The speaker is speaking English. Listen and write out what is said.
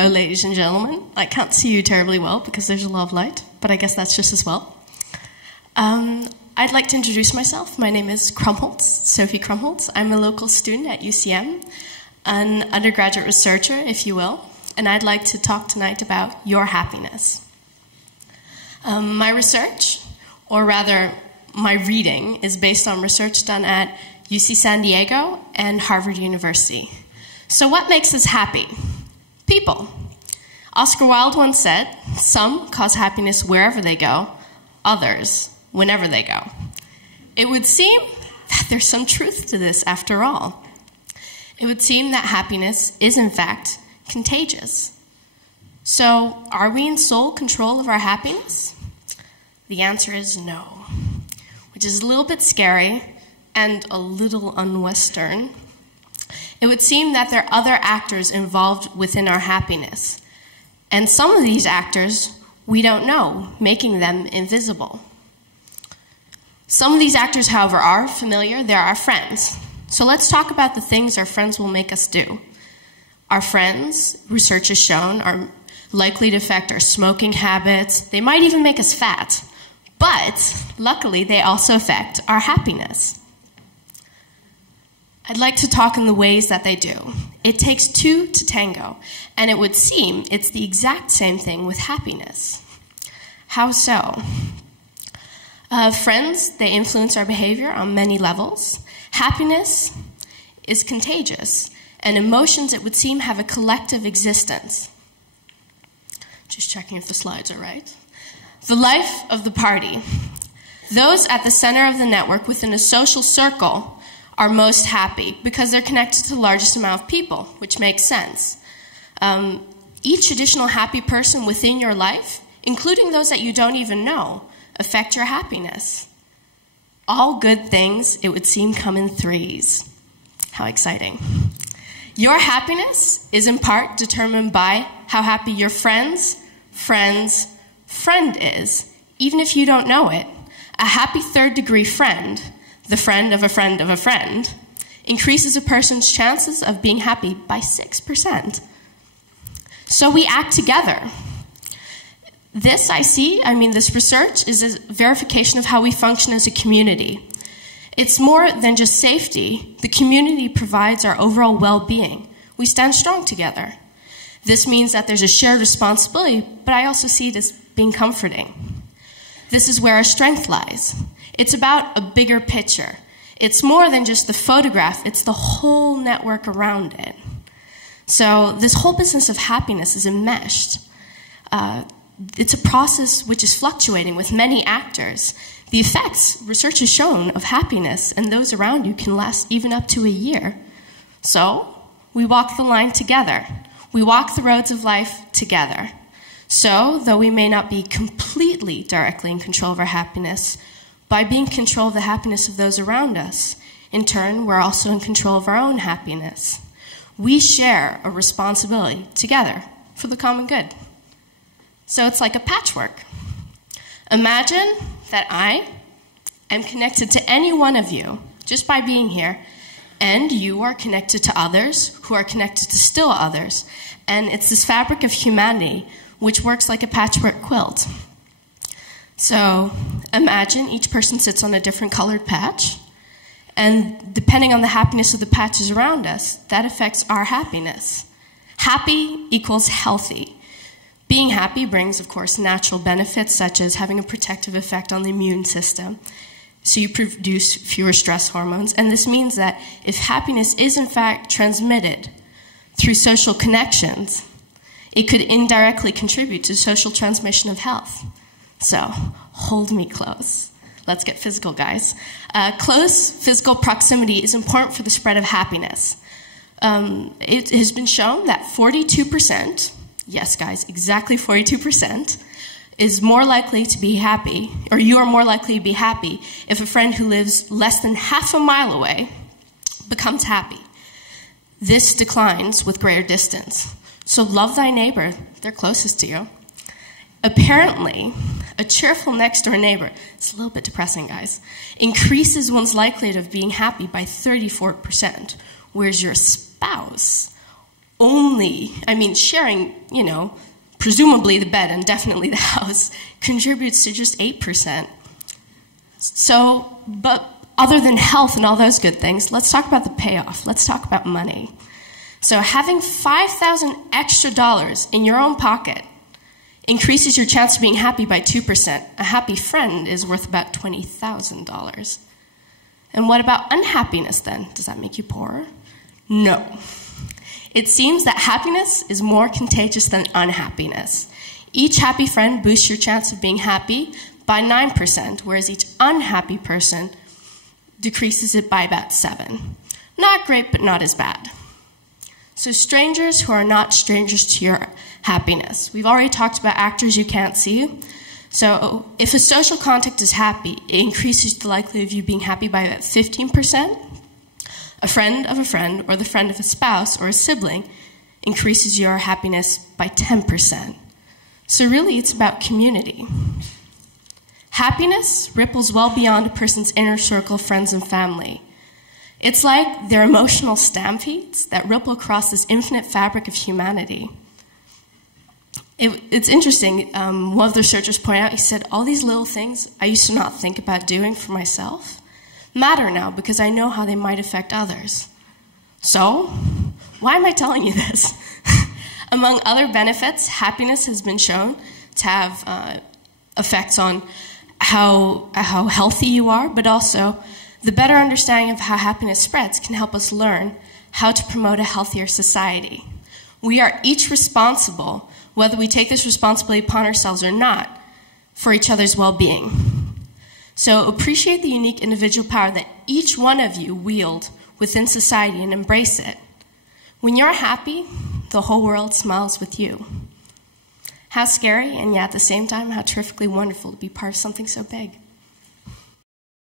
Hello, ladies and gentlemen. I can't see you terribly well because there's a lot of light, but I guess that's just as well. I'd like to introduce myself. My name is Kromholz, Sophie Kromholz. I'm a local student at UCM, an undergraduate researcher, if you will, and I'd like to talk tonight about your happiness. My research, or rather my reading, is based on research done at UC San Diego and Harvard University. So what makes us happy? People. Oscar Wilde once said, "Some cause happiness wherever they go, others whenever they go." It would seem that there's some truth to this after all. It would seem that happiness is in fact contagious. So are we in sole control of our happiness? The answer is no, which is a little bit scary and a little un-Western. It would seem that there are other actors involved within our happiness. And some of these actors we don't know, making them invisible. Some of these actors, however, are familiar. They're our friends. So let's talk about the things our friends will make us do. Our friends, research has shown, are likely to affect our smoking habits. They might even make us fat. But luckily, they also affect our happiness. I'd like to talk in the ways that they do. It takes two to tango, and it would seem it's the exact same thing with happiness. How so? Friends, they influence our behavior on many levels. Happiness is contagious, and emotions, it would seem, have a collective existence. Just checking if the slides are right. The life of the party. Those at the center of the network within a social circle are most happy because they're connected to the largest amount of people, which makes sense. Each additional happy person within your life, including those that you don't even know, affect your happiness. All good things, it would seem, come in threes. How exciting. Your happiness is in part determined by how happy your friend is, even if you don't know it. A happy third-degree friend, the friend of a friend of a friend, increases a person's chances of being happy by 6%. So we act together. This this research is a verification of how we function as a community. It's more than just safety. The community provides our overall well-being. We stand strong together. This means that there's a shared responsibility, but I also see it as being comforting. This is where our strength lies. It's about a bigger picture. It's more than just the photograph, it's the whole network around it. So this whole business of happiness is enmeshed. It's a process which is fluctuating with many actors. The effects, research has shown, of happiness and those around you can last even up to a year. So we walk the line together. We walk the roads of life together. So, though we may not be completely directly in control of our happiness, by being in control of the happiness of those around us, in turn, we're also in control of our own happiness. We share a responsibility together for the common good. So it's like a patchwork. Imagine that I am connected to any one of you just by being here, and you are connected to others who are connected to still others. And it's this fabric of humanity which works like a patchwork quilt. So imagine each person sits on a different colored patch, and depending on the happiness of the patches around us, that affects our happiness. Happy equals healthy. Being happy brings, of course, natural benefits such as having a protective effect on the immune system. So you produce fewer stress hormones, and this means that if happiness is in fact transmitted through social connections, it could indirectly contribute to social transmission of health. So, hold me close. Let's get physical, guys. Close physical proximity is important for the spread of happiness. It has been shown that 42%, yes guys, exactly 42%, is more likely to be happy, or you are more likely to be happy if a friend who lives less than half a mile away becomes happy. This declines with greater distance. So love thy neighbor, they're closest to you. Apparently, a cheerful next-door neighbor, it's a little bit depressing, guys, increases one's likelihood of being happy by 34%, whereas your spouse sharing, presumably the bed and definitely the house, contributes to just 8%. So, but other than health and all those good things, let's talk about the payoff. Let's talk about money. So having $5,000 extra in your own pocket increases your chance of being happy by 2%. A happy friend is worth about $20,000. And what about unhappiness then? Does that make you poorer? No. It seems that happiness is more contagious than unhappiness. Each happy friend boosts your chance of being happy by 9%, whereas each unhappy person decreases it by about 7%. Not great, but not as bad. So strangers who are not strangers to your happiness. We've already talked about actors you can't see. So if a social contact is happy, it increases the likelihood of you being happy by about 15%. A friend of a friend or the friend of a spouse or a sibling increases your happiness by 10%. So really, it's about community. Happiness ripples well beyond a person's inner circle of friends and family. It's like they're emotional stampedes that ripple across this infinite fabric of humanity. It's interesting, one of the researchers pointed out, he said, all these little things I used to not think about doing for myself matter now because I know how they might affect others. So, why am I telling you this? Among other benefits, happiness has been shown to have effects on how healthy you are, but also the better understanding of how happiness spreads can help us learn how to promote a healthier society. We are each responsible, whether we take this responsibility upon ourselves or not, for each other's well-being. So appreciate the unique individual power that each one of you wield within society and embrace it. When you're happy, the whole world smiles with you. How scary, and yet at the same time, how terrifically wonderful to be part of something so big.